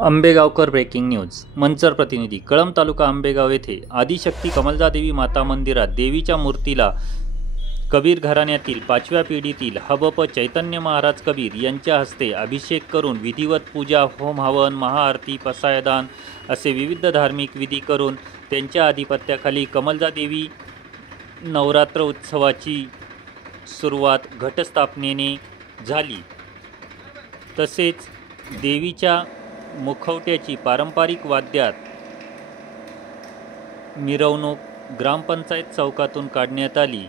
Ambegaonkar breaking news. Manchar प्रतिनिधी. कळंब तालुका आंबेगाव येथे आदिशक्ती कमलजादेवी माता मंदिरात देवीच्या मूर्तीला कबीर घराण्यातील 5व्या पिढीतील हबप चैतन्य महाराज कबीर यांच्या हस्ते अभिषेक करून विधिवत पूजा, होम हवन, महाआरती, पसायदान असे विविध धार्मिक विधी करून त्यांच्या आधिपत्याखाली कमलजादेवी नवरात्र उत्सवाची सुरुवात घटस्थापनेने झाली. तसेच देवीच्या मुखवट्याची पारंपरिक वाद्यात मिरवणूक ग्रामपंचायत चौकातून काढण्यात आली.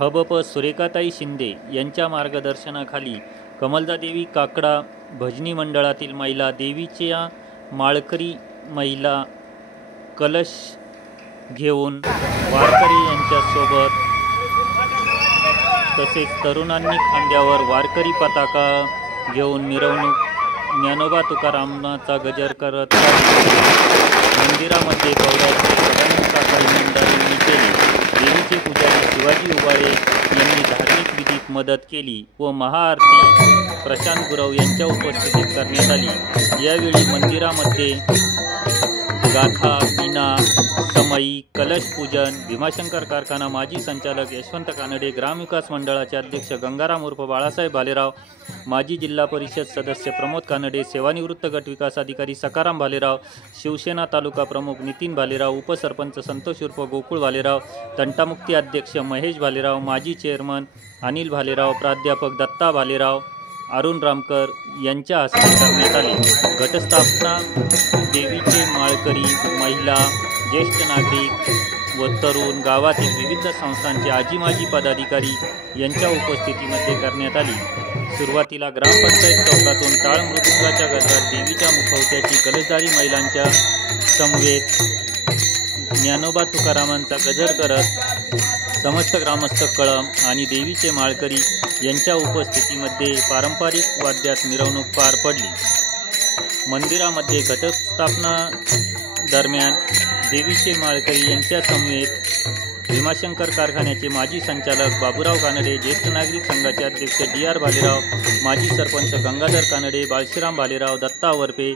हबप सुरेखाताई शिंदे यांच्या मार्गदर्शनाखाली कमलजादेवी काकडा भजनी मंडळातील महिला, देवीच्या माळकरी महिला कलश घेऊन वारकरी यांच्यासोबत तसेच तरुणांनी खांद्यावर वारकरी पताका घेऊन मिरवणूक ज्ञानोबा तुकारामाचा गजर करत मंदिरामध्ये गौराची इमानदारीने केली. देवीचे पुजारी शिवाजी उबाळे यांनी धार्मिक विधीत मदत केली व महाआरती प्रशांत गुरव यांच्या उपस्थितीत करण्यात आली. यावेळी मंदिरामध्ये गाथा, वीणा, समई, कलश पूजन, भीमाशंकर कारखाना माजी संचालक यशवंत कानडे, ग्रामविकास मंडळाचे अध्यक्ष गंगाराम उर्फ बाळासाहेब भालेराव, माजी जिल्हा परिषद सदस्य प्रमोद कानडे, सेवानिवृत्त गट विकास अधिकारी सकाराम भालेराव, शिवसेना तालुका प्रमुख नितीन भालेराव, उपसरपंच संतोष उर्फ गोकुळ भालेराव, तंटामुक्ती अध्यक्ष महेश भालेराव, माजी चेअरमन अनिल भालेराव, प्राध्यापक दत्ता भालेराव, अरुण रामकर यांच्या हस्ते करण्यात आली. घटस्थापना देवीचे माळकरी, महिला, ज्येष्ठ नागरिक व तरुण, गावातील विविध संस्थांचे आजी माजी पदाधिकारी यांच्या उपस्थितीमध्ये करण्यात आली. सुरुवातीला ग्रामपंचायत चौकातून टाळ मृदुंगाच्या गजरात देवीच्या मुखवट्याची कलशधारी महिलांच्या समवेत ज्ञानोबा तुकारामांचा गजर करत समस्त ग्रामस्थ कळंब आणि देवीचे माळकरी यांच्या उपस्थितीमध्ये पारंपरिक वाद्यात मिरवणूक पार पडली. मंदिरामध्ये घटस्थापना दरम्यान देवीचे माळकरी यांच्या समवेत भीमाशंकर कारखान्याचे माजी संचालक बाबूराव कानडे, ज्येष्ठ नागरिक संघाचे अध्यक्ष DR भालेराव, माजी सरपंच गंगाधर कानडे, बाळशीराम भालेराव, दत्ता वरपे,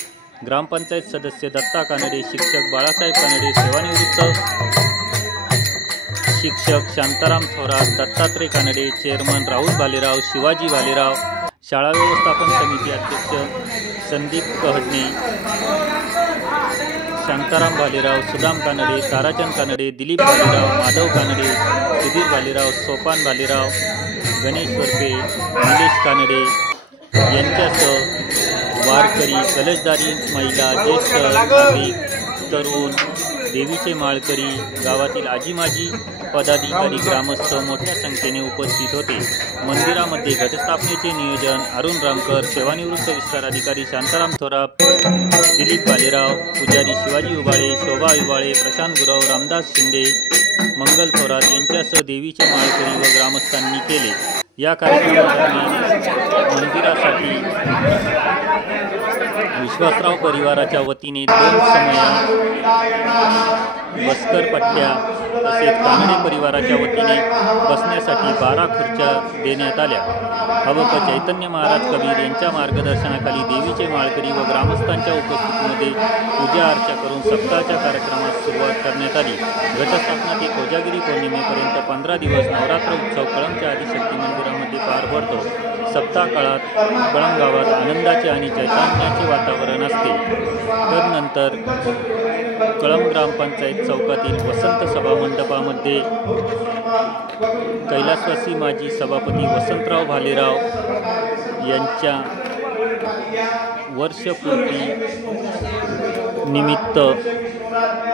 ग्रामपंचायत सदस्य दत्ता कानडे, शिक्षक बाळासाहेब कानडे, सेवानिवृत्त शिक्षक शांताराम थोरात, दत्तात्रय कानडे, चेअरमन राहुल भालेराव, शिवाजी भालेराव, शाळा व्यवस्थापन समिती अध्यक्ष संदीप कहडणे, शांताराम भालेराव, सुदाम कानडे, ताराचंद कानडे, दिलीप भालेराव, माधव कानडे, सुधीर भालेराव, सोपान भालेराव, गणेश वरपे, निलेश कानडे यांच्यासह वारकरी, कलशधारी महिला, ज्येष्ठ नागरिक, तरुण, देवीचे माळकरी, गावातील आजी माजी पदाधिकारी, ग्रामस्थ मोठ्या संख्येने उपस्थित होते. मंदिरामध्ये घटस्थापनेचे नियोजन अरुण रामकर, सेवानिवृत्त विस्तार अधिकारी शांताराम थोरात, दिलीप भालेराव, पुजारी शिवाजी उबाळे, शोभा उबाळे, प्रशांत गुरव, रामदास शिंदे, मंगल थोरात यांच्यासह देवीचे माळकरी व ग्रामस्थांनी केले. या कार्यक्रमादरम्यान मंदिरासाठी विश्वासराव परिवाराच्या वतीने 2 समया बसकर पट्ट्या तसेच कानडे परिवाराच्या वतीने बसण्यासाठी 12 खुर्च्या देण्यात आल्या. हबप चैतन्य महाराज कबीर यांच्या मार्गदर्शनाखाली देवीचे माळकरी व ग्रामस्थांच्या उपस्थितीमध्ये पूजा अर्चा करून सप्ताहाच्या कार्यक्रमास सुरुवात करण्यात आली. घटस्थापना ते कोजागिरी पौर्णिमेपर्यंत 15 दिवस नवरात्र उत्सव कळंबच्या आदिशक्ती मंदिरामध्ये पार पडतो. सप्ताह काळात कळंब गावात आनंदाचे आणि चैतन्याचे वातावरण असते. तदनंतर कळंब ग्रामपंचायत चौकातील वसंत सभा मंडपामध्ये कैलासवासी माजी सभापती वसंतराव भालेराव यांच्या वर्षपूर्ती निमित्त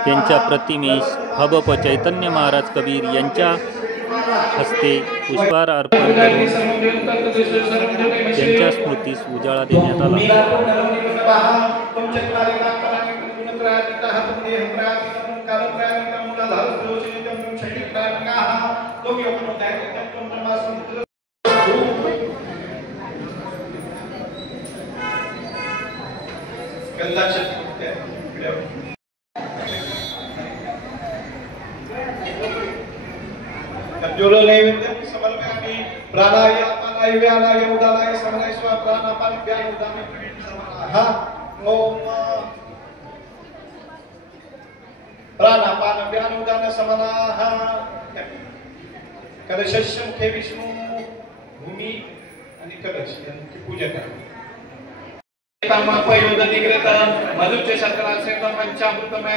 त्यांच्या प्रतिमेस हबप चैतन्य महाराज कबीर यांच्या हस्ते पुष्पहार अर्पण करून त्यांच्या स्मृतीस उजाळा देण्यात आला. ज्वल नैवेद्य समर्पयामि. प्राणाय अपानाय व्यानाय उदानाय समनाय स्व प्राणापान व्याय उदानाय प्रवीण समानाः. ओम प्राणापान व्यानुदान समनाः कलशस्य मुखे विष्णू भूमी आणि कलश यांची पूजा करा. मधुचे शंकराचे पंचामृतमय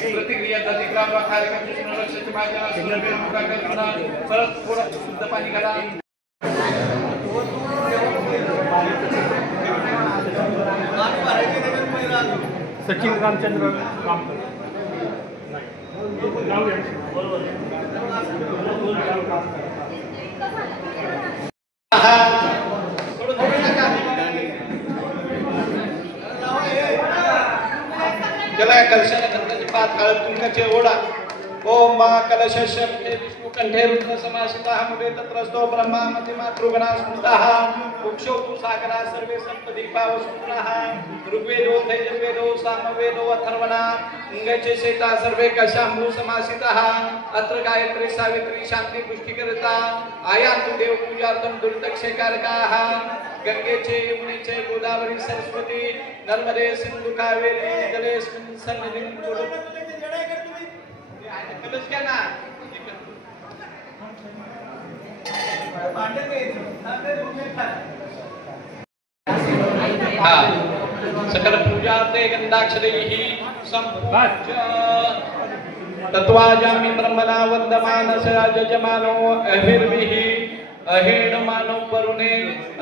प्रतिक्रिया दधिग्राम कार्यक्रम लक्षाची माझ्या परत थोडं शुद्ध पाणी घाला. सचिन रामचंद्र काम त्याला कलशाला घातल्याचे पाच हळद कुंकाचे ओढा. ओम मा कलशस्य मुखे विष्णू कंठे रुद्र समासिताः मुखे तत्रस्थो ब्रह्मा मध्ये मातृगणा स्मृताः वृक्षो तु सागरा सर्वे संपदीपा वसुंधराः ऋग्वेदो यजुर्वेदो सामवेदो अथर्वणा इंगचे शेता सर्वे कशामृ समासिताः अत्र गायत्री सावित्री शांती पुष्टिकर्ता आयातु देव पूजार्थं दुर्दक्षकारकाः गंगेचे यमुनेचे गोदावरी सरस्वती नर्मदे सिंधु कावेरी जलेस्मिन् सन्निधिं कुरु. कलश क्या ना सकल पूजार्थे गंधाक्षरैः संपूज्य तत्वाजामि ब्रह्मणा वन्दमानस्य यजमानो अहिर्भिः अहेणमानो वरुणे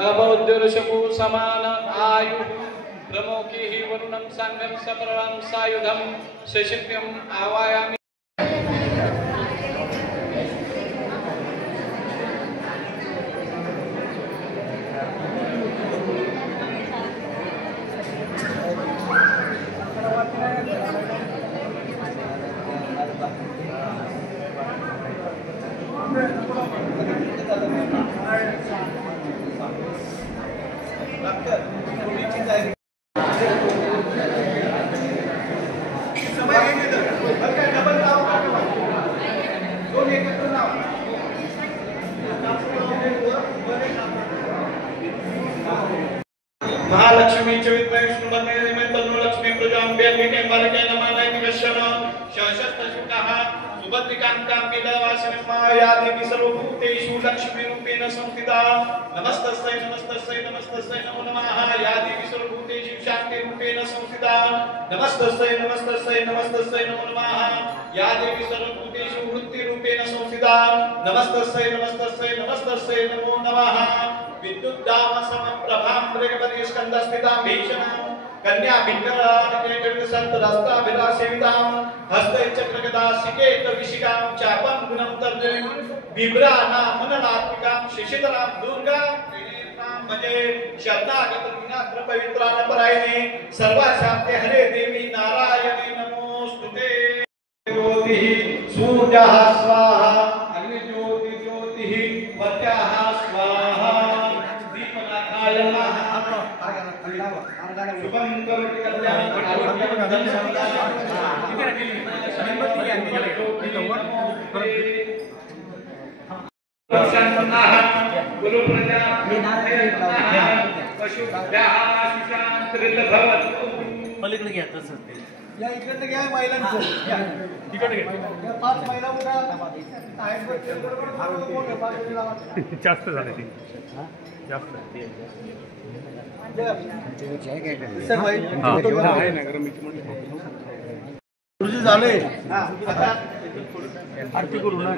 अबौद्धर्षभु समान आयुः प्रमोकिः वरुणं सांगं सपर्वं सायुधं शशिभ्यम् आवायामि. महालक्ष्मी चवित्र विष्णु बंदे में तन्नो लक्ष्मी प्रजाम्बे के बालके नमानाय निवशन शशस्त शुकः सुभद्रिकांतां विलवासिनं माया देवी सर्वभूतेषु लक्ष्मी रूपेण संस्थिता. नमस्तस्यै नमस्तस्यै नमस्तस्यै नमो नमः. या देवी सर्वभूतेषु शान्ति रूपेण संस्थिता. नमस्तस्यै नमस्तस्यै नमस्तस्यै नमो नमः. या देवी सर्वभूतेषु वृत्ति रूपेण संस्थिता. नमस्तस्यै नमस्तस्यै नमस्तस्यै नमो नमः. विद्युद्दाम समप्रभां मृगपति स्कंदस्थितां भीषणां कन्या भिन्नराकेट संत रस्ता विरासेवितां हस्ते चक्रगदा सिकेत विशिकां चापं गुणं तर्जयं बिभ्राना मननात्मिकां शिशितरां दुर्गा त्रिनेत्रां भजे शब्दागत विनात्र पवित्रान परायणे सर्वशान्ते हरे देवी नारायणे नमोस्तुते. ज्योतिः सूर्यः स्वाहा अग्निज्योति ज्योतिः वत्याः स्वाहा दीपनाथाय नमः. शुभं करोति कल्याणं गुरु प्रजा पशुभ्यः सुशांतरित भवतु. पलीकडे घ्या तसंच ते या इकडे घ्या महिलांचं या तिकडे घ्या. या पाच महिला उभ्या आहेत बरोबर जास्त झालं ते जास्त सर भाई आहे ना गरम गुरुजी झाले आरती करू ना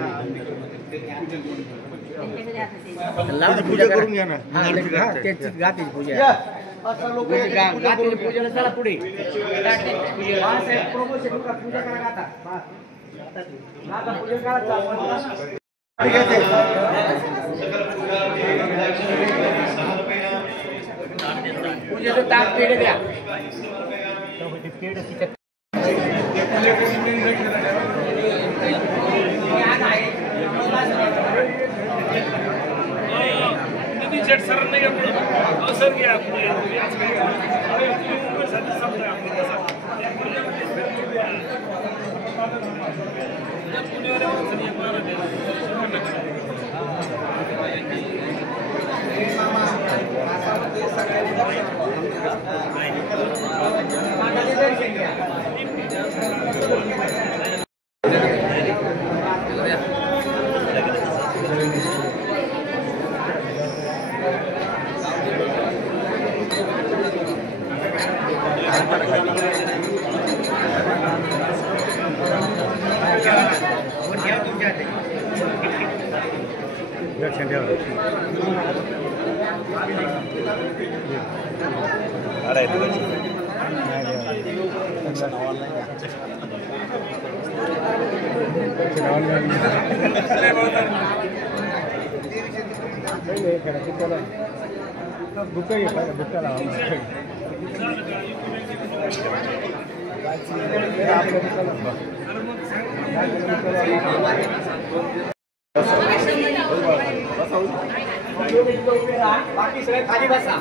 पूजा करून घ्या ना त्याची गाते पूजा या पाच लोक पूजेला चला पुढे प्रमोशन पूजा करा आता पूजा करा. पूजेचं ताट पेढे द्या. सर नाही सर घ्या मामा बाकी सगळे खाली बसा.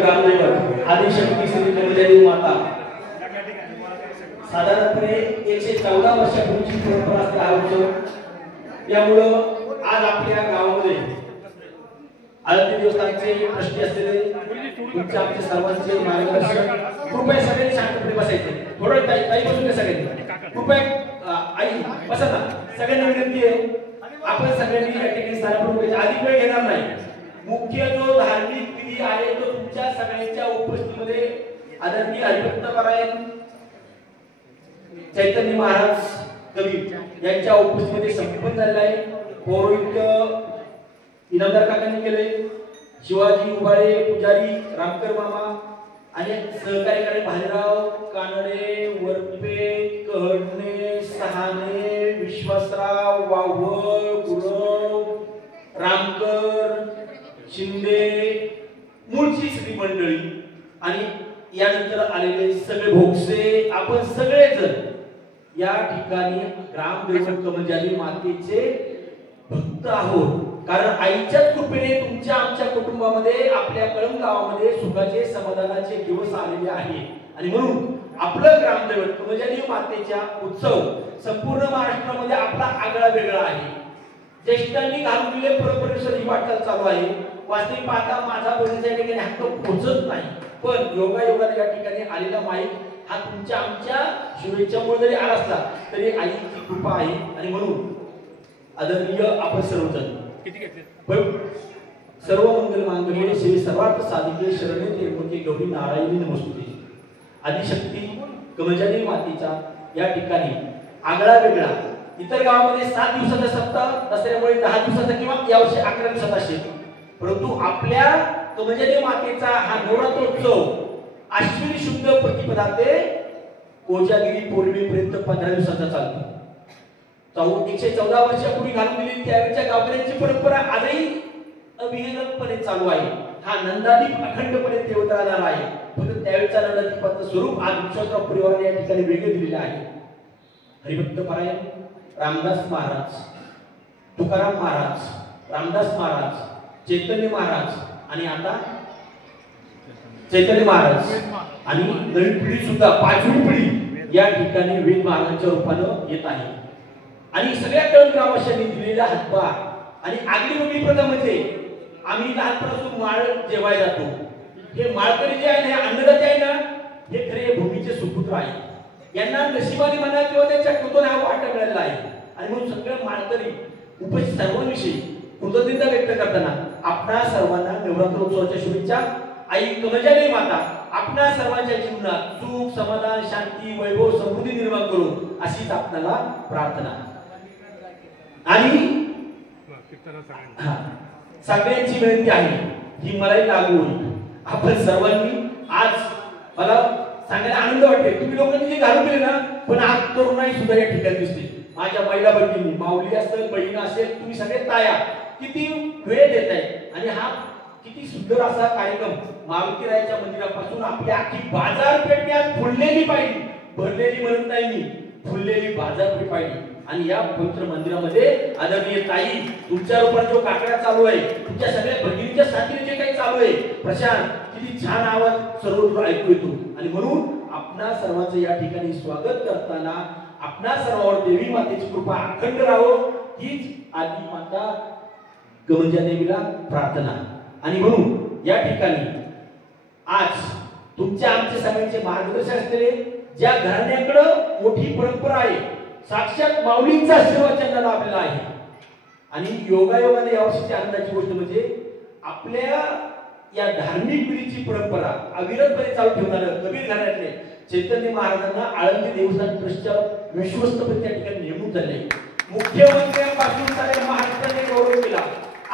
ग्रामदैवत आदिशक्ती श्री कमलादेवी माता साधारणपणे 114 वर्षापूर्वीची परंपरा असते हा उत्सव। यामुळं आज आपल्या गावामध्ये आळंदी देवस्थानचे ट्रस्टी असलेले तुमच्या आमच्या सर्वांचे मार्गदर्शन कृपया सगळ्यांनी शांतपणे बसायचे। थोडं ताई बसून घ्या सगळ्यांनी कृपया आई बसा ना। सगळ्यांना विनंती आहे आपण सगळ्यांनी या ठिकाणी स्थानापन्न अधिक वेळ घेणार नाही। मुख्य जो धार्मिक विधी आहे तो तुमच्या सगळ्यांच्या उपस्थितीमध्ये आदरणीय हरिभक्त परायण चैतन्य महाराज कवी यांच्या उपस्थितीमध्ये संपन्न झालेला आहे। पौरोहित्य इनामदार काकांनी केले, शिवाजी उबाळे पुजारी, रामकर मामा आणि सहकारी करणारे भालेराव कानडे, वरपे, कहडणे, सहाने, विश्वासराव, वावळ, गुरव, रामकर, शिंदे, मूळची सगळी मंडळी आणि यानंतर आलेले सगळे भोगसे, आपण सगळेजण या ठिकाणी ग्रामदैवत कमलजाली मातेचे भक्त आहोत। कारण आईच्याच कृपेने तुमच्या आमच्या कुटुंबामध्ये आपल्या कळंब गावामध्ये सुखाचे समाधानाचे दिवस आलेले आहेत आणि म्हणून आपलं ग्रामदैवत कमलजाली मातेच्या उत्सव संपूर्ण महाराष्ट्रामध्ये आपला आगळा वेगळा आहे। ज्येष्ठांनी घालून दिले परंपरेनुसार ही वाटचाल चालू आहे। वास्तविक पाहता माझा बोलण्याच्या ठिकाणी हक्क पोहोचत नाही, पण योगायोगाने या ठिकाणी आलेला माईक हा तुमच्या आमच्या शुभेच्छामुळे जरी आला असला तरी आईची कृपा आहे आणि म्हणून आदरणीय आपण सर्वजण सर्व मंगल मांगल्ये शिवे सर्वार्थ साधिके शरण्ये त्र्यंबके गौरी नारायणी नमोस्तुते। आदिशक्ती कमलजाली मातेच्या या ठिकाणी आगळा वेगळा इतर गावामध्ये 7 दिवसाचा सप्ताह असल्यामुळे 10 दिवसाचा किंवा यावर्षी 11 दिवसाचा असेल, परंतु आपल्या कमलजाली मातेचा हा नवरात्रोत्सव अश्विनी शुद्ध प्रतिपदा ते कोजागिरी पौर्णिमेपर्यंत 15 दिवसाचा चालतो। 114 वर्षापूर्वी घालून दिलेली त्यावेळच्या गावकऱ्यांची परंपरा आजही अविरतपणे चालू आहे। हा नंदादीप अखंडपणे तेवत राहणार आहे, फक्त त्यावेळच्या नंदादीपाचं स्वरूप आज विश्वासराव परिवाराने या ठिकाणी वेगळे दिलेले आहे। हरिभक्त परायण रामदास महाराज, तुकाराम महाराज, रामदास महाराज, चैतन्य महाराज आणि आता चैतन्य महाराज आणि नवीन पिढी सुद्धा 5वी पिढी या ठिकाणी वेद महाराजांच्या रूपानं येत आहे आणि सगळ्या कळंब ग्रामवासियांनी दिलेला हातभार आणि आगळी वेगळी प्रथा म्हणजे आम्ही लहानपणापासून माळ जेवायला जातो. हे माळकरी जे आहे ना, हे अन्नदाते आहे ना, हे खरे भूमीचे सुपुत्र आहे. यांना नशिबाने म्हणा किंवा त्यांच्या कृतोने हा वाटा मिळालेला आहे. आणि म्हणून सगळे माळकरी उपस्थित सर्वांविषयी कृतज्ञता व्यक्त करताना आपणा सर्वांना नवरात्रोत्सवाच्या शुभेच्छा. आई कमजादेवी माता आपणा सर्वांच्या जीवनात सुख, समाधान, शांती, वैभव, समृद्धी निर्माण करू अशीच आपल्याला प्रार्थना. आणि सगळ्यांची विनंती आहे ही मलाही लागू होईल. आपण सर्वांनी आज मला सांगायला आनंद वाटते, तुम्ही लोकांनी जे घालून दिले ना, पण आज तरुणाई सुद्धा या ठिकाणी दिसते. माझ्या महिला भगिनी, माऊली असेल, बहीण असेल, तुम्ही सगळे ताया किती वेळ देत आहे. आणि हा किती सुंदर असा कार्यक्रम मारुतीरायाच्या मंदिरापासून आपली अख्खी बाजारपेठ आज फुललेली पाहिजे. भरलेली म्हणत नाही मी, फुललेली बाजारपेठ पाहिजे. आणि या पवित्र मंदिरामध्ये आदरणीय ताई तुमच्या रूपाने जो काकडा चालू आहे, तुमच्या सगळ्या भगिनीच्या साथीने जे काही चालू आहे, प्रशांत किती छान आवाज सर्वत्र ऐकू येतो. आणि म्हणून आपणा सर्वांचं या ठिकाणी स्वागत करताना आपणा सर्वांवर देवी मातेची कृपा अखंड राहो हीच आदी माता गमंजा देवीला प्रार्थना. आणि म्हणून या ठिकाणी आज तुमच्या आमच्या सगळ्यांचे मार्गदर्शन असलेले ज्या घराण्याकडे मोठी परंपरा आहे, साक्षात माऊलींचा आशीर्वाद त्यांना लाभलेला आहे. आणि योगायोगाने यावर्षीची आनंदाची गोष्ट म्हणजे आपल्या या धार्मिक पिढीची परंपरा अविरतपणे चालू ठेवणारे कबीर घराण्यातले चैतन्य महाराजांना आळंदी देवस्थान ट्रस्टच्या विश्वस्तपणे त्या ठिकाणी नेमणूक झाली. मुख्यमंत्र्यांपासून साऱ्या महाराष्ट्राने गौरव केला.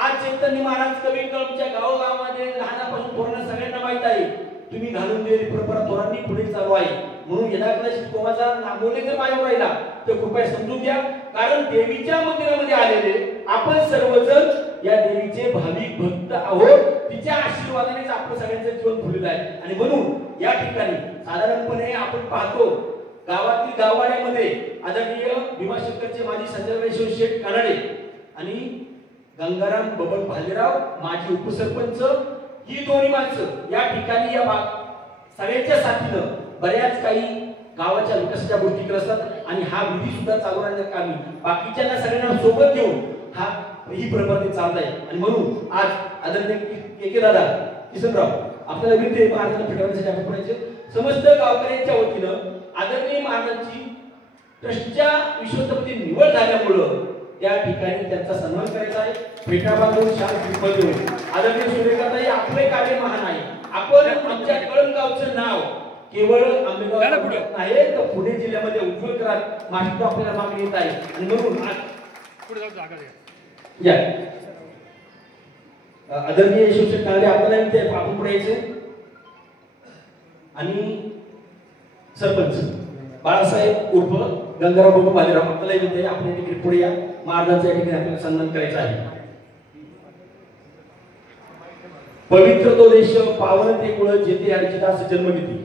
आज चैतन्य महाराज कबीर कळमच्या गावोगावामध्ये लहानापासून थोरांना सगळ्यांना माहित आहे. तुम्ही घालून दिलेली परंपरा थोरांनी पुढे चालू आहे. म्हणून यदा कदाचित कोणाचा नामोल्लेख जर माझ्यावर राहिला तर कृपया समजून घ्या. कारण देवीच्या मंदिरामध्ये आलेले आपण सर्वजण या देवीचे भाविक भक्त आहोत. तिच्या आशीर्वादानेच आपलं सगळ्यांचं जीवन फुललं आहे. आणि म्हणून या ठिकाणी साधारणपणे आपण पाहतो गावातील गाववाड्यामध्ये आदरणीय भीमाशंकरचे माजी संजय शेठ कानडे आणि गंगाराम बबन भालेराव माजी उपसरपंच ही दोन्ही माणसं या ठिकाणी या सगळ्यांच्या साथीनं बऱ्याच काही गावाच्या विकासाच्या गोष्टी करत असतात. आणि हा विधी सुद्धा चालू राहण्याच्या कामी बाकीच्यांना सगळ्यांना सोबत घेऊन ही परंपरा ते चालत आहे. आणि म्हणून आज आदरणीय के दादा किसनराव आपल्याला विनंती महाराजांना भेटवण्यासाठी आपण पडायचे समस्त गावकऱ्यांच्या वतीनं आदरणीय महाराजांची ट्रस्टच्या विश्वस्तपती निवड झाल्यामुळं त्या ठिकाणी त्यांचा सन्मान करायचा आहे. फेटा बांधून शाल श्रीफळ देऊन आदरणीय सूर्यकांताई आपले कार्य महान आहे. आपण आमच्या कळमगावचं नाव केवळ आंबेगाव नाही तर पुणे जिल्ह्यामध्ये उज्ज्वल करा माहिती आपल्याला मागणी येत आहे. आणि म्हणून आज पुढे जाऊ जागा द्या. आदरणीय शिक्षक काळे आपल्याला ते आपण पुढे यायचे. आणि सरपंच बाळासाहेब उर्फ गंगाराम बाबा बाजीराव आपल्याला येते. आपण तिकडे पुढे या. महाराजांचा या ठिकाणी आपल्याला सन्मान करायचा आहे. पवित्र तो देश पावन ते कुळ जेथे हरिदास जन्मविती.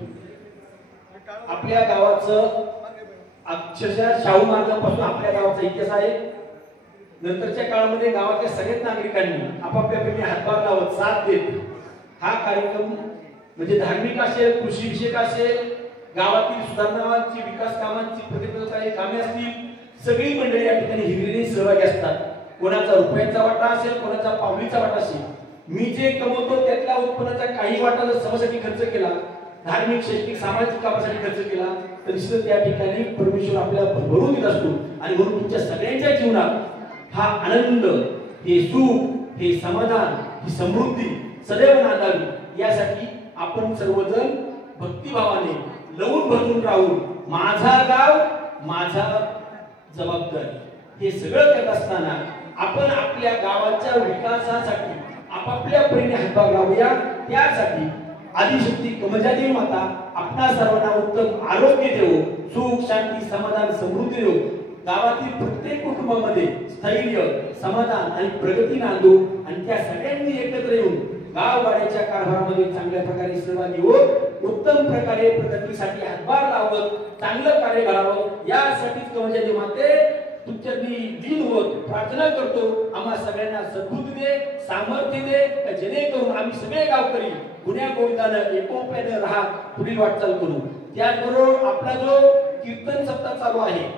आपल्या गावाचं अक्षरशः शाहू महाराजांपासून आपल्या गावाचा इतिहास आहे. नंतरच्या काळामध्ये गावातल्या सगळ्याच नागरिकांनी आपापल्यापैकी हातभार लावत साथ देत हा कार्यक्रम म्हणजे धार्मिक असेल, कृषी विषयक असेल, गावातील सुधारणांची विकास कामांची प्रतिबद्धता कामे असतील, सगळी मंडळी या ठिकाणी हिरिरीने सहभागी असतात. कोणाचा रुपयाचा वाटा असेल, कोणाचा पावलीचा वाटा असेल. मी जे कमवतो त्यातल्या उत्पन्नाचा काही वाटा जर समाजासाठी खर्च केला, धार्मिक, शैक्षणिक, सामाजिक कामासाठी खर्च केला तर निश्चित त्या ठिकाणी परमेश्वर आपल्याला भरभरून देत असतो. आणि म्हणून तुमच्या सगळ्यांच्या जीवनात हा आनंद, हे सुख, हे समाधान, ही समृद्धी सदैव नांदावी यासाठी आपण सर्वजण भक्तिभावाने लवून भरून राहून माझा गाव माझा जबाबदारी हे सगळं करत असताना आपण आपल्या गावाच्या विकासासाठी आपापल्या परीने हातभार लावूया. त्यासाठी आदिशक्ती कमजादेवी माता आपणा सर्वांना उत्तम आरोग्य देवो, सुख, शांती, समाधान, समृद्धी देवो. गावातील प्रत्येक कुटुंबामध्ये स्थैर्य, समाधान आणि प्रगती नांदो. आणि त्या सगळ्यांनी एकत्र येऊन गावगाड्याच्या कारभारामध्ये चांगल्या प्रकारे सहभागी होत उत्तम प्रकारे प्रगतीसाठी हातभार लावत चांगलं कार्य करावं यासाठीच कमजादेवी माते तुमच्यानी लीन होत प्रार्थना करतो. आम्हा सगळ्यांना सद्बुद्धी दे, सामर्थ्य दे, जेणेकरून आम्ही सगळे गावकरी गुन्ह्या गोविंदानं एकोप्याने राहा पुढील वाटचाल करू. त्याचबरोबर आपला जो कीर्तन सप्ताह चालू आहे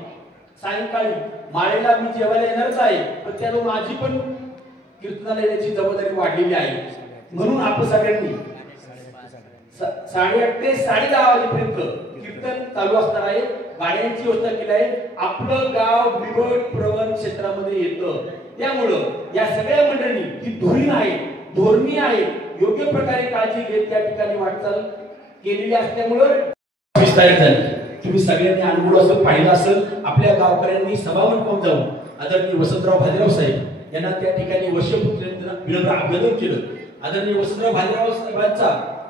सायंकाळी माळेला मी जेवायला येणारच आहे, पण त्याला माझी पण कीर्तनालयाची जबाबदारी वाढलेली आहे. म्हणून आपण सगळ्यांनी 8:30 ते 10:30 वाजेपर्यंत कीर्तन चालू असणार आहे. गाड्यांची व्यवस्था केली आहे. आपलं गाव बिबट प्रवण क्षेत्रामध्ये येतं, त्यामुळं या सगळ्या मंडळींनी ही धोरण आहे, धोरणी आहे, योग्य प्रकारे काळजी घेत त्या ठिकाणी वाटचाल केलेली असल्यामुळं विस्तारित झाली. तुम्ही सगळ्यांनी अनुभव असं पाहिलं असेल. आपल्या गावकऱ्यांनी सभामंडपात जाऊन आदरणीय वसंतराव भालेराव साहेब यांना त्या ठिकाणी वर्षपूर्तीला विनम्र अभिवादन केलं. आदरणीय वसंतराव भालेराव साहेबांचा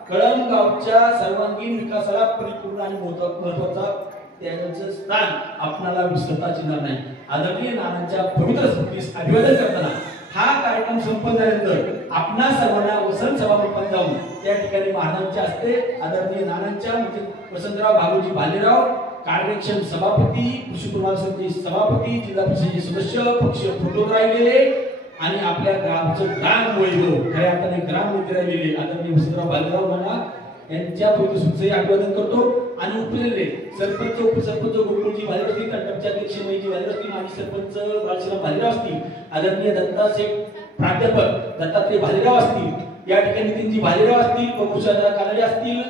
कळंब गावच्या सर्वांगीण विकासाला परिपूर्ण आणि महत्वाचा त्यांचं स्थान आपणाला विसरताच येणार नाही. आदरणीय नानांच्या पवित्र स्मृतीस अभिवादन करताना हा कार्यक्रम संपन्न झाल्यानंतर आपणा सर्वांना वसंत सभामंडपात जाऊन त्या ठिकाणी महाराजांच्या हस्ते आदरणीय नानांच्या म्हणजे वसंतराव भागोजी भालेराव कार्यक्षम सभापती, कृषी पुरवठा समिती सभापती, जिल्हा परिषदेचे सदस्य, पक्षीय फोटो राहिलेले आणि आपल्या गावचं ग्राम वैभव खऱ्या अर्थाने ग्राम नेते राहिलेले आदरणीय वसंतराव भालेराव नाना यांच्या पवित्र स्मृतीचे अभिवादन करतो. आणि उपलेले सरपंच, उपसरपंच गोकुळजी भालेराव असतील, तंटाचे अध्यक्ष मईजी भालेराव असतील, माजी सरपंच बाळशिराम भालेराव असतील, आदरणीय दत्ताशेठ प्राध्यापक दत्तात्रय भालेराव असतील, या ठिकाणी नितीनजी भालेराव असतील, बकुशादा कानडे असतील,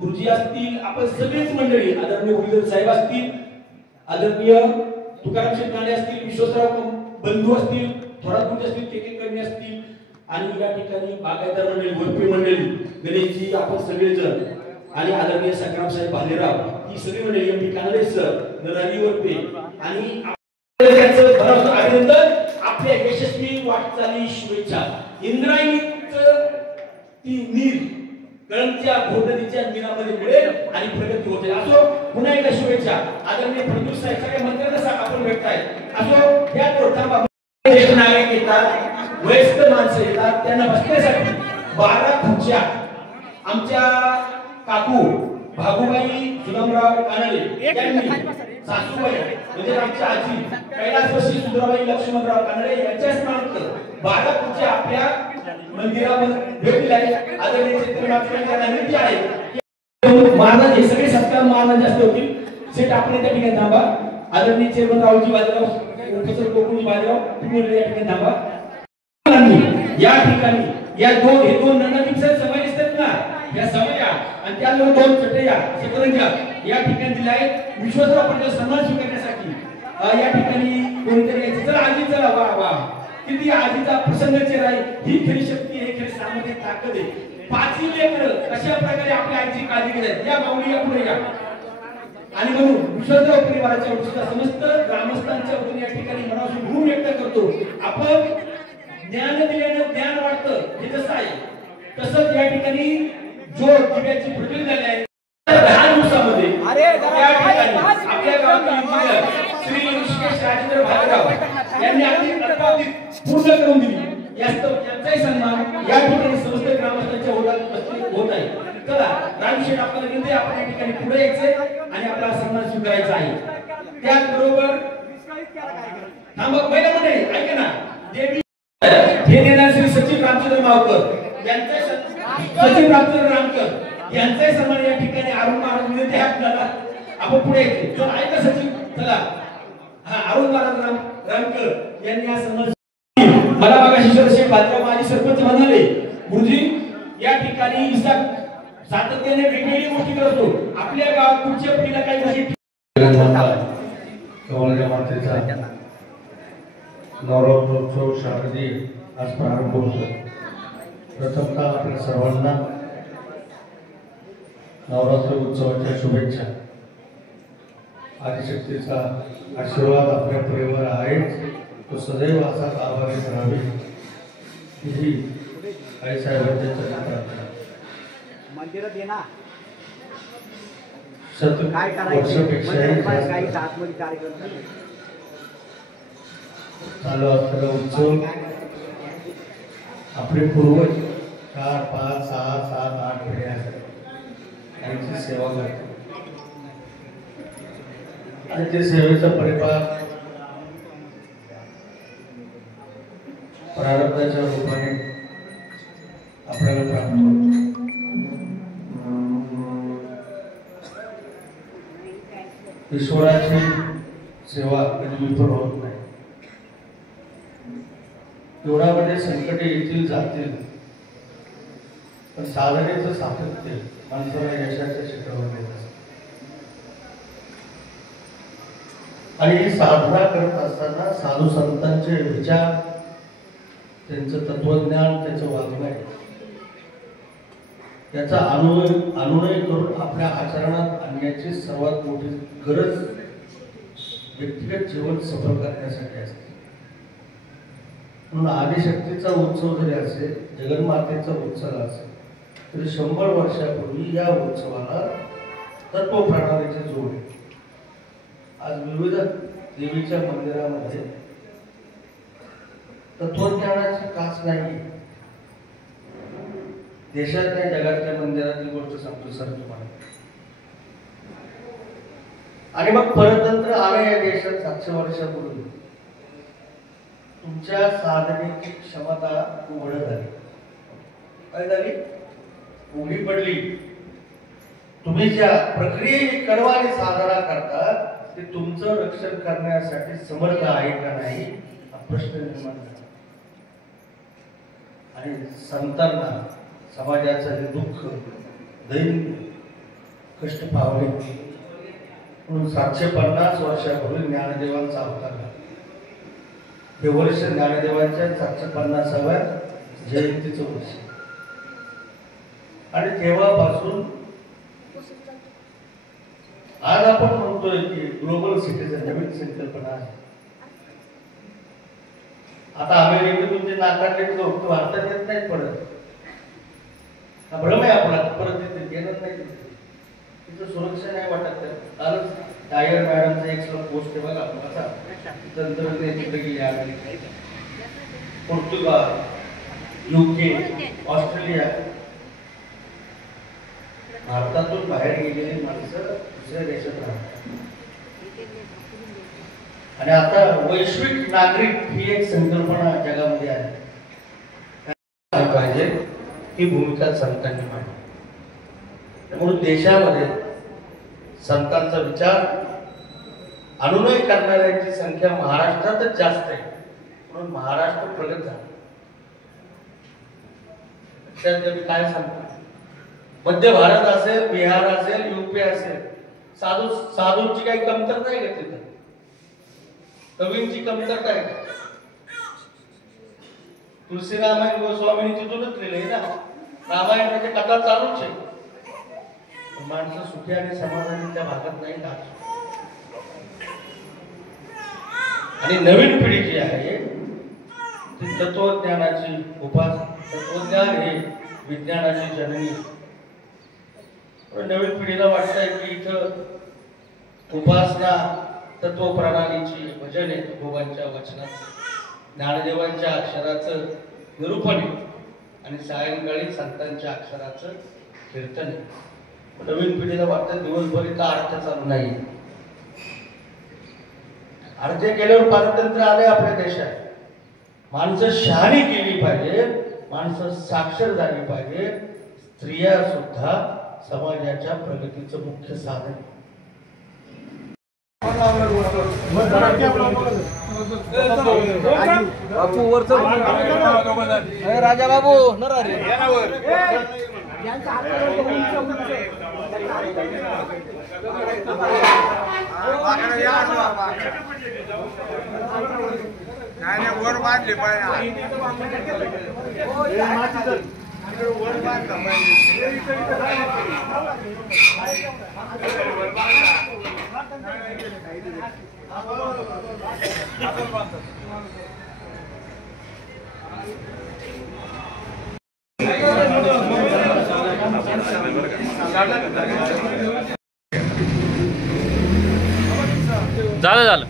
गुरुजी असतील, आपण सगळेच मंडळी, आदरणीय गुरुजी साहेब असतील, आदरणीय तुकाराम शेठ कांडे असतील, विश्वासराव बंधू असतील, थोरात गुरुजी असतील, केकेकर्णी असतील आणि या ठिकाणी बागायतदार मंडळी, गोरपे मंडळी, गणेशजी, आपण सगळेजण आणि आदरणीय संग्राम साहेब भालेराव ही सगळी मंडळी, एम पी कानडे सर, नरारी वरपे आणि त्यांचं भरवत अभिनंदन. आपल्या यशस्वी वाटचाली शुभेच्छा. इंद्रायणीचं ती नीर कळंबच्या घोटणीच्या नीरामध्ये मिळेल आणि प्रगती होते. असो पुन्हा एकदा शुभेच्छा. आदरणीय फडणवीस साहेब सगळ्या मंत्र्यांना आपण भेटताय. असो या कोर्टाबाबत ज्येष्ठ नागरिक येतात, वयस्कर माणसं येतात, त्यांना बसण्यासाठी 12 खुर्च्या आमच्या काकू भागुबाई सुदामराव कानडे यांनी, सासूबाई म्हणजे आमच्या आजी कैलासवासी सुंदराबाई लक्ष्मणराव कानडे यांच्या स्मरणार्थ 12 खुर्च्या आपल्या मंदिरामध्ये भेटलेल्या आहेत. आदरणीय चित्रमात्र्यांना विनंती आहे महाराज हे सगळे सत्कार महाराज जास्त होतील. सेट आपण त्या ठिकाणी थांबा. आदरणीय चेअरमन रावजी बाजीराव, प्रोफेसर गोकुळजी बाजीराव तुम्ही या ठिकाणी थांबा. या ठिकाणी या दोन नंदादीपचा समय असतात ना, या समया आणि त्या 2 चटया सतरंजा या ठिकाणी दिल्या आहेत. विश्वासराव पटेल सन्मान स्वीकारण्यासाठी या ठिकाणी कोणीतरी यायचं. चला आजी, चला. वा वा, किती आजीचा प्रसन्न चेहरा आहे. ही खरी शक्ती आहे, खरी सामर्थ्य ताकद आहे. 5 लेकरं कशा प्रकारे आपल्या आईची काळजी घेतात. या माऊली या पुढे या. आणि म्हणून विश्वासराव परिवाराच्या वतीने समस्त ग्रामस्थांच्या वतीने या ठिकाणी मनापासून ऋण व्यक्त करतो. आपण ज्ञान दिल्यानं ज्ञान वाढतं हे जसं आहे, तसंच या ठिकाणी जो दिव्याची प्रज्वलित झाली आहे 10 दिवसामध्ये या ठिकाणी आपल्या गावातील श्री ऋषिकेश राजेंद्र भालेराव यांनी आपली प्रतिज्ञा पूर्ण करून दिली. यांचाही सन्मान या ठिकाणी समस्त ग्रामस्थांच्या होत आहे. चला रामशेठ, आपल्याला विनंती आपण या ठिकाणी पुढे यायचंय आणि आपला सन्मान स्वीकारायचा आहे. त्याचबरोबर थांबा पहिला म्हणे ऐका ना, देवी हे देणार श्री सचिन रामचंद्र मावकर यांचे, सचिन रामचंद्र रामकर यांचाही सन्मान या ठिकाणी अरुण महाराज विनंती आहे आपल्याला. आपण पुढे यायचे. चला ऐका सचिन, चला. हा अरुण महाराज रामकर यांनी हा सन्मान. मला बघा शिशोरशेठ भालेराव माजी सरपंच म्हणाले, गुरुजी या ठिकाणी सातत्याने वेगवेगळी गोष्टी करतो. आपल्या गावात पुढच्या पिढीला काही गोष्टी नवरात्रोत्सव शारदीय आज प्रारंभ होतो. प्रथमतः आपल्या सर्वांना नवरात्र उत्सवाच्या शुभेच्छा. आदिशक्तीचा आशीर्वाद आपल्या परिवार आहेच, तो सदैव असाच आभारी राहावे ही आईसाहेबांच्या चरणी प्रार्थना. वर्षापेक्षाही चालू असलेला उत्सव आपले पूर्वज 4, 5, 6, 7, 8 पिढ्या यांची सेवा करतात आणि ते सेवेचा परिपाक प्रारब्धाच्या रूपाने आपल्याला प्राप्त होतो. ईश्वराची सेवा कधी विफल होत नाही. जीवनामध्ये संकटे येतील जातील, पण साधनेचं सातत्य माणसाला यशाच्या शिखरावर नेत असतं. आणि ही साधना करत असताना साधू संतांचे विचार, त्यांचं तत्वज्ञान, त्याचं वाङ्मय याचा अनुनय करून आपल्या आचरणात आणण्याची सर्वात मोठी गरज व्यक्तिगत जीवन सफल करण्यासाठी असते. म्हणून आदिशक्तीचा उत्सव जरी असेल, जगन्मातेचा उत्सव असेल, तरी 100 वर्षापूर्वी या उत्सवाला तत्वप्रणालीची जोड आहे. आज विविध देवीच्या मंदिरामध्ये तत्वज्ञानाची कास नाही. देशातल्या जगातल्या मंदिरातली गोष्ट सांगतो सर तुम्हाला. आणि मग परतंत्र आलं या देशात 700 वर्षापूर्वी. तुमच्या साधनेची क्षमता उघड झाली. काय झाली? उघडी पडली. तुम्ही ज्या प्रक्रियेने कडवाने साधना करता ते तुमचं रक्षण करण्यासाठी समर्थ आहे का नाही हा प्रश्न निर्माण झाला. आणि संतांना समाजाचं हे दुःख, दैन्य, कष्ट पावले म्हणून 750 वर्षापूर्वी ज्ञानदेवांचा अवतार झाला. हे वर्ष ज्ञानदेवांच्या 750व्या जयंतीचं वर्ष. आणि तेव्हापासून आज आपण म्हणतोय की ग्लोबल सिटीजन नवीन संकल्पना आहे. आता अमेरिकेतून जे नाकारले लोक भारतात येत नाहीत पडत. हा भ्रम आहे आपला. परत तिथे येत नाही. तिथं सुरक्षा नाही वाटत. कालच टायर मॅडमचा एक पोस्ट आहे बघा कसा तंत्रज्ञान तिकडे गेली. अमेरिका, पोर्तुगाल, UK, ऑस्ट्रेलिया, भारतातून बाहेर गेलेली माणसं दुसऱ्या देशात राहतात. आणि आता वैश्विक नागरिक ही एक संकल्पना जगामध्ये आली पाहिजे. ही भूमिका संतांनी मांडली. त्यामुळे देशामध्ये संतांचा विचार अनुनय करणाऱ्यांची संख्या महाराष्ट्रातच जास्त आहे. म्हणून महाराष्ट्र प्रगत झाला. त्यात मी काय सांगतो, मध्य भारत असेल, बिहार असेल, UP असेल, साधूंची काही कमतरता आहे का तिथं? कवींची कमतरता आहे का? तुलसी रामायण गोस्वामींनी तिथूनच लिहिलंय ना. रामायण म्हणजे कथा चालूच आहे. माणसं सुखी आणि समाधानी त्या भागात नाही का? आणि नवीन पिढी जी आहे ती तत्वज्ञानाची उपासना. तत्वज्ञान हे विज्ञानाची जननी. नवीन पिढीला वाटतंय की इथं उपासना तत्वप्रणालीची भजन आहे, तुकोबांच्या वचनाचं, ज्ञानदेवांच्या अक्षराचं निरूपण आहे आणि सायंकाळी संतांच्या अक्षराचं कीर्तन आहे. नवीन पिढीला वाटतं दिवसभर इथं अर्थ चालू नाही. अर्थ केल्यावर पारतंत्र्य आले आपल्या देशात. माणसं शहाणी केली पाहिजे, माणसं साक्षर झाली पाहिजे. स्त्रिया सुद्धा समाजाच्या प्रगतीचं मुख्य साधन. राजा बाबू नरारे वर बांधले पाहिजे. झालं